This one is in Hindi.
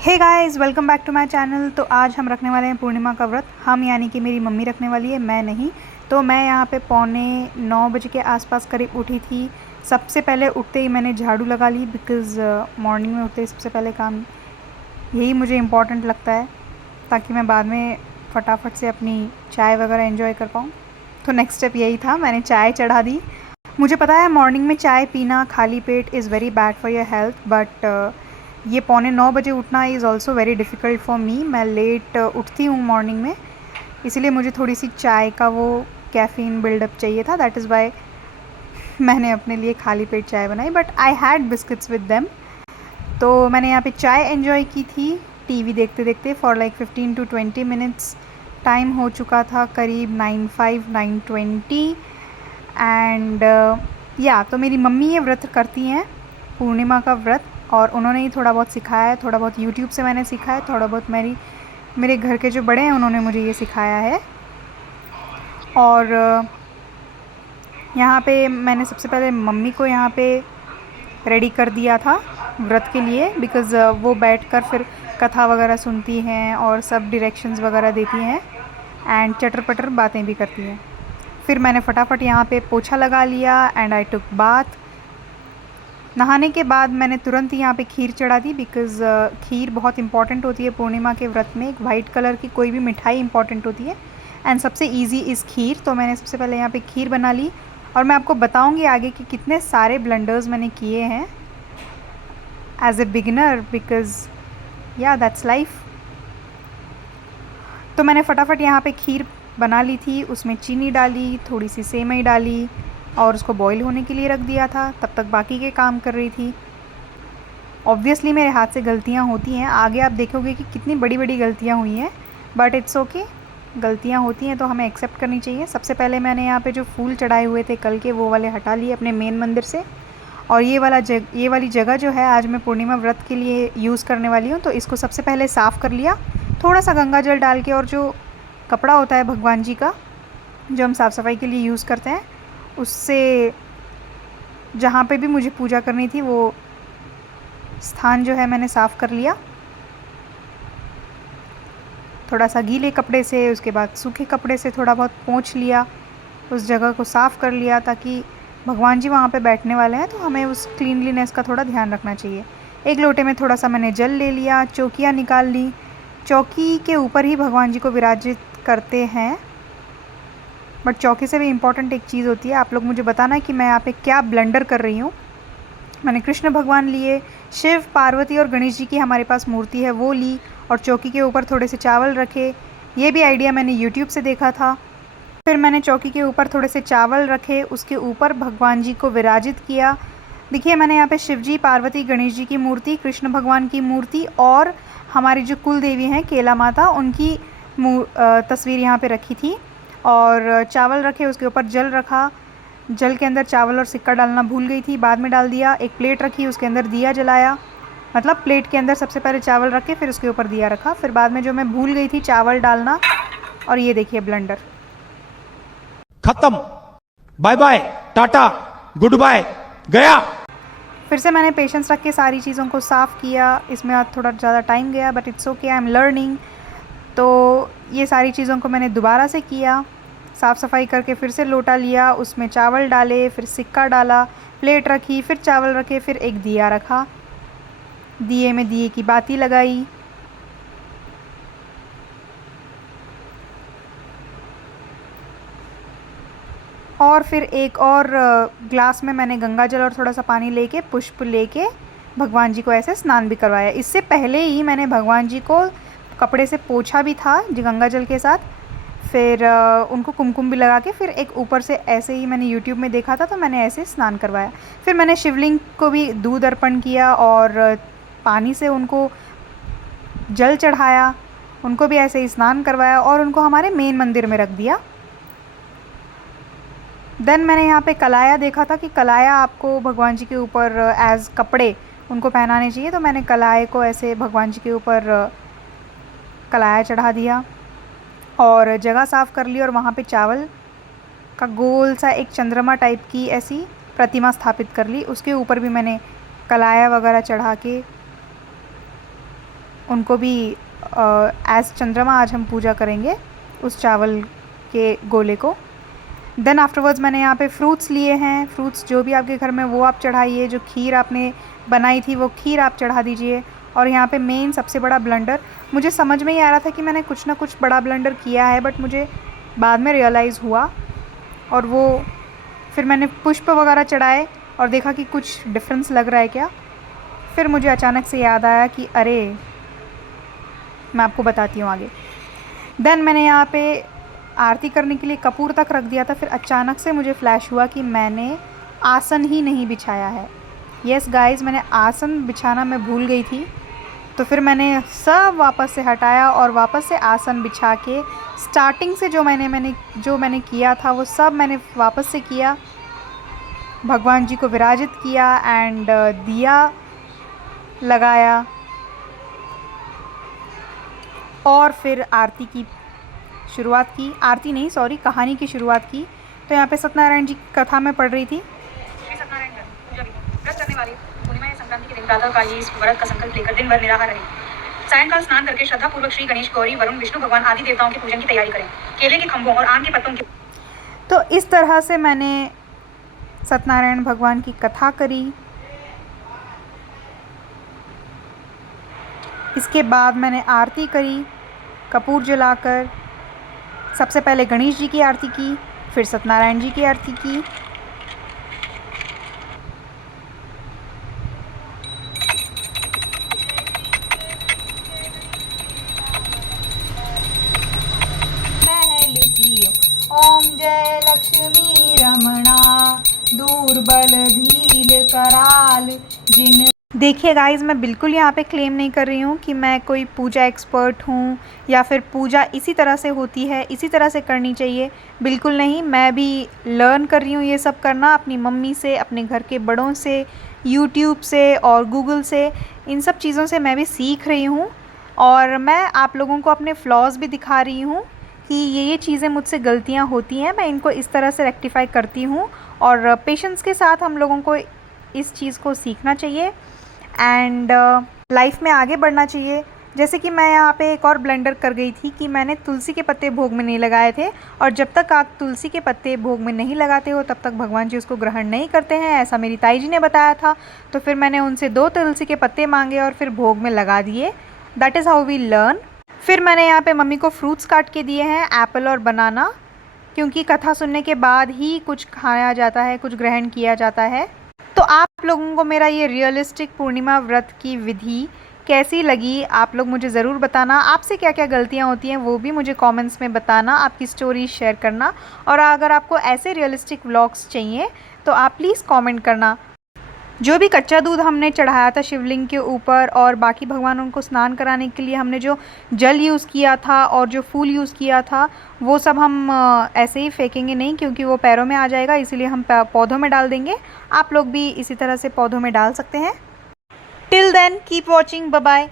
Hey guys, welcome back to my channel. तो आज हम रखने वाले हैं पूर्णिमा का व्रत। हम यानी कि मेरी मम्मी रखने वाली है, मैं नहीं। तो मैं यहाँ पे 9:45 के आसपास करीब उठी थी। सबसे पहले उठते ही मैंने झाड़ू लगा ली, बिकॉज़ मॉर्निंग में उठते ही सबसे पहले काम यही मुझे इम्पॉर्टेंट लगता है, ताकि मैं बाद में फटाफट से अपनी चाय वगैरह एंजॉय कर पाऊँ। तो नेक्स्ट स्टेप यही था, मैंने चाय चढ़ा दी। मुझे पता है मॉर्निंग में चाय पीना खाली पेट is very bad for your health, but ये 9:45 उठना is also very difficult for me. मैं लेट उठती हूँ मॉर्निंग में, इसीलिए मुझे थोड़ी सी चाय का वो कैफ़ीन बिल्डअप चाहिए था। दैट इज़ वाई मैंने अपने लिए खाली पेट चाय बनाई, but I had biscuits with them. तो मैंने यहाँ पे चाय एंजॉय की थी टीवी देखते देखते for like 15 to 20 minutes. Time हो चुका था करीब 9:05 9:20 एंड या तो मेरी मम्मी ये व्रत करती हैं, पूर्णिमा का व्रत, और उन्होंने ही थोड़ा बहुत सिखाया है। थोड़ा बहुत यूट्यूब से मैंने सीखा है, थोड़ा बहुत मेरे घर के जो बड़े हैं उन्होंने मुझे ये सिखाया है। और यहाँ पे मैंने सबसे पहले मम्मी को यहाँ पे रेडी कर दिया था व्रत के लिए, बिकॉज़ वो बैठकर फिर कथा वगैरह सुनती हैं और सब डायरेक्शंस वगैरह देती हैं एंड चटर पटर बातें भी करती हैं। फिर मैंने फटाफट यहाँ पे पोछा लगा लिया एंड आई टुक बाथ। नहाने के बाद मैंने तुरंत ही यहाँ पे खीर चढ़ा दी, बिकॉज़ खीर बहुत इंपॉर्टेंट होती है पूर्णिमा के व्रत में। एक वाइट कलर की कोई भी मिठाई इंपॉर्टेंट होती है एंड सबसे इजी इज़ खीर। तो मैंने सबसे पहले यहाँ पे खीर बना ली और मैं आपको बताऊँगी आगे कि कितने सारे ब्लंडर्स मैंने किए हैं एज ए बिगिनर, बिकॉज़ या दैट्स लाइफ। तो मैंने फटाफट यहाँ पे खीर बना ली थी, उसमें चीनी डाली, थोड़ी सी सेवई डाली और उसको बॉईल होने के लिए रख दिया था। तब तक बाकी के काम कर रही थी। ऑब्वियसली मेरे हाथ से गलतियाँ होती हैं, आगे आप देखोगे कि कितनी बड़ी बड़ी गलतियाँ हुई हैं, बट इट्स ओके। गलतियाँ होती हैं तो हमें एक्सेप्ट करनी चाहिए। सबसे पहले मैंने यहाँ पे जो फूल चढ़ाए हुए थे कल के, वो वाले हटा लिए अपने मेन मंदिर से। और ये वाली जगह जो है आज मैं पूर्णिमा व्रत के लिए यूज़ करने वाली हूँ, तो इसको सबसे पहले साफ़ कर लिया थोड़ा सा गंगा जल डाल के। और जो कपड़ा होता है भगवान जी का जो हम साफ़ सफाई के लिए यूज़ करते हैं, उससे जहाँ पे भी मुझे पूजा करनी थी वो स्थान जो है मैंने साफ़ कर लिया, थोड़ा सा गीले कपड़े से, उसके बाद सूखे कपड़े से थोड़ा बहुत पोंछ लिया, उस जगह को साफ़ कर लिया, ताकि भगवान जी वहाँ पे बैठने वाले हैं तो हमें उस क्लीनलीनेस का थोड़ा ध्यान रखना चाहिए। एक लोटे में थोड़ा सा मैंने जल ले लिया, चौकियाँ निकाल ली। चौकी के ऊपर ही भगवान जी को विराजित करते हैं, बट चौकी से भी इम्पॉर्टेंट एक चीज़ होती है। आप लोग मुझे बताना कि मैं यहाँ पे क्या ब्लंडर कर रही हूँ। मैंने कृष्ण भगवान लिए, शिव पार्वती और गणेश जी की हमारे पास मूर्ति है वो ली, और चौकी के ऊपर थोड़े से चावल रखे। ये भी आइडिया मैंने यूट्यूब से देखा था। फिर मैंने चौकी के ऊपर थोड़े से चावल रखे, उसके ऊपर भगवान जी को विराजित किया। देखिए मैंने यहाँ पे शिव जी, पार्वती, गणेश जी की मूर्ति, कृष्ण भगवान की मूर्ति और हमारी जो कुल देवी हैं केला माता, उनकी तस्वीर यहाँ पे रखी थी। और चावल रखे, उसके ऊपर जल रखा। जल के अंदर चावल और सिक्का डालना भूल गई थी, बाद में डाल दिया। एक प्लेट रखी, उसके अंदर दिया जलाया। मतलब प्लेट के अंदर सबसे पहले चावल रखे, फिर उसके ऊपर दिया रखा। फिर बाद में जो मैं भूल गई थी चावल डालना, और ये देखिए ब्लंडर खत्म। Bye bye, tata, goodbye, गया। फिर से मैंने पेशेंस रख के सारी चीज़ों को साफ़ किया। इसमें आज थोड़ा ज़्यादा टाइम गया, but it's okay, I am learning. तो ये सारी चीज़ों को मैंने दोबारा से किया, साफ़ सफाई करके फिर से लोटा लिया, उसमें चावल डाले, फिर सिक्का डाला, प्लेट रखी, फिर चावल रखे, फिर एक दिया रखा, दिए में दिए की बाती लगाई। और फिर एक और ग्लास में मैंने गंगा जल और थोड़ा सा पानी लेके, पुष्प लेके भगवान जी को ऐसे स्नान भी करवाया। इससे पहले ही मैंने भगवान जी को कपड़े से पोंछा भी था जी गंगा जल के साथ। फिर उनको कुमकुम भी लगा के, फिर एक ऊपर से ऐसे ही मैंने यूट्यूब में देखा था तो मैंने ऐसे स्नान करवाया। फिर मैंने शिवलिंग को भी दूध अर्पण किया और पानी से उनको जल चढ़ाया, उनको भी ऐसे ही स्नान करवाया और उनको हमारे मेन मंदिर में रख दिया। देन मैंने यहाँ पे कलाया देखा था कि कलाया आपको भगवान जी के ऊपर एज कपड़े उनको पहनाने चाहिए, तो मैंने कलाए को ऐसे भगवान जी के ऊपर कलाया चढ़ा दिया और जगह साफ़ कर ली। और वहाँ पे चावल का गोल सा एक चंद्रमा टाइप की ऐसी प्रतिमा स्थापित कर ली, उसके ऊपर भी मैंने कलाया वगैरह चढ़ा के उनको भी एज चंद्रमा आज हम पूजा करेंगे उस चावल के गोले को। देन आफ्टरवर्ड्स मैंने यहाँ पे फ्रूट्स लिए हैं। फ्रूट्स जो भी आपके घर में वो आप चढ़ाइए। जो खीर आपने बनाई थी वो खीर आप चढ़ा दीजिए। और यहाँ पे मेन सबसे बड़ा ब्लंडर, मुझे समझ में ही आ रहा था कि मैंने कुछ ना कुछ बड़ा ब्लंडर किया है, बट मुझे बाद में रियलाइज़ हुआ और वो फिर मैंने पुष्प वगैरह चढ़ाए और देखा कि कुछ डिफरेंस लग रहा है क्या। फिर मुझे अचानक से याद आया कि अरे मैं आपको बताती हूँ आगे। देन मैंने यहाँ पे आरती करने के लिए कपूर तक रख दिया था। फिर अचानक से मुझे फ्लैश हुआ कि मैंने आसन ही नहीं बिछाया है। यस गाइस, मैंने आसन बिछाना मैं भूल गई थी। तो फिर मैंने सब वापस से हटाया और वापस से आसन बिछा के स्टार्टिंग से जो मैंने किया था वो सब मैंने वापस से किया। भगवान जी को विराजित किया एंड दिया लगाया और फिर आरती की शुरुआत की। आरती नहीं, सॉरी, कहानी की शुरुआत की। तो यहाँ पे सत्यनारायण जी की कथा में पढ़ रही थी। श्री सत्यनारायण पूजा विधि। व्रत करने वाले पूर्णिमा या संक्रांति के दिन प्रातः काल इस व्रत का संकल्प लेकर दिन भर निराहार रहे। सायंकाल स्नान करके श्रद्धा पूर्वक श्री गणेश, गौरी, वरुण, विष्णु भगवान आदि देवताओं के पूजन की तैयारी करें। केले के खंभों और आम के पत्तों की। तो इस तरह से मैंने सत्यनारायण भगवान की कथा करी। इसके बाद मैंने आरती करी कपूर जलाकर। सबसे पहले गणेश जी की आरती की, फिर सत्यनारायण जी की आरती की। महल की ओम जय लक्ष्मी रमणा, दूरबल भील कराल जिन। देखिए गाइज़, मैं बिल्कुल यहाँ पे क्लेम नहीं कर रही हूँ कि मैं कोई पूजा एक्सपर्ट हूँ या फिर पूजा इसी तरह से होती है, इसी तरह से करनी चाहिए। बिल्कुल नहीं, मैं भी लर्न कर रही हूँ ये सब करना अपनी मम्मी से, अपने घर के बड़ों से, यूट्यूब से और गूगल से। इन सब चीज़ों से मैं भी सीख रही हूँ और मैं आप लोगों को अपने फ्लॉज भी दिखा रही हूँ कि ये चीज़ें मुझसे गलतियाँ होती हैं, मैं इनको इस तरह से रेक्टिफाई करती हूँ। और पेशेंस के साथ हम लोगों को इस चीज़ को सीखना चाहिए एंड लाइफ में आगे बढ़ना चाहिए। जैसे कि मैं यहाँ पे एक और ब्लंडर कर गई थी कि मैंने तुलसी के पत्ते भोग में नहीं लगाए थे, और जब तक आप तुलसी के पत्ते भोग में नहीं लगाते हो तब तक भगवान जी उसको ग्रहण नहीं करते हैं, ऐसा मेरी ताई जी ने बताया था। तो फिर मैंने उनसे 2 तुलसी के पत्ते मांगे और फिर भोग में लगा दिए। That is how we learn. फिर मैंने यहाँ पे मम्मी को फ्रूट्स काट के दिए हैं, एप्पल और बनाना, क्योंकि कथा सुनने के बाद ही कुछ खाया जाता है, कुछ ग्रहण किया जाता है। तो आप लोगों को मेरा ये रियलिस्टिक पूर्णिमा व्रत की विधि कैसी लगी, आप लोग मुझे ज़रूर बताना। आपसे क्या क्या गलतियाँ होती हैं वो भी मुझे कमेंट्स में बताना, आपकी स्टोरी शेयर करना। और अगर आपको ऐसे रियलिस्टिक व्लॉग्स चाहिए तो आप प्लीज़ कमेंट करना। जो भी कच्चा दूध हमने चढ़ाया था शिवलिंग के ऊपर और बाकी भगवानों को स्नान कराने के लिए हमने जो जल यूज़ किया था और जो फूल यूज़ किया था वो सब हम ऐसे ही फेंकेंगे नहीं, क्योंकि वो पैरों में आ जाएगा, इसीलिए हम पौधों में डाल देंगे। आप लोग भी इसी तरह से पौधों में डाल सकते हैं। Till then keep watching, bye bye.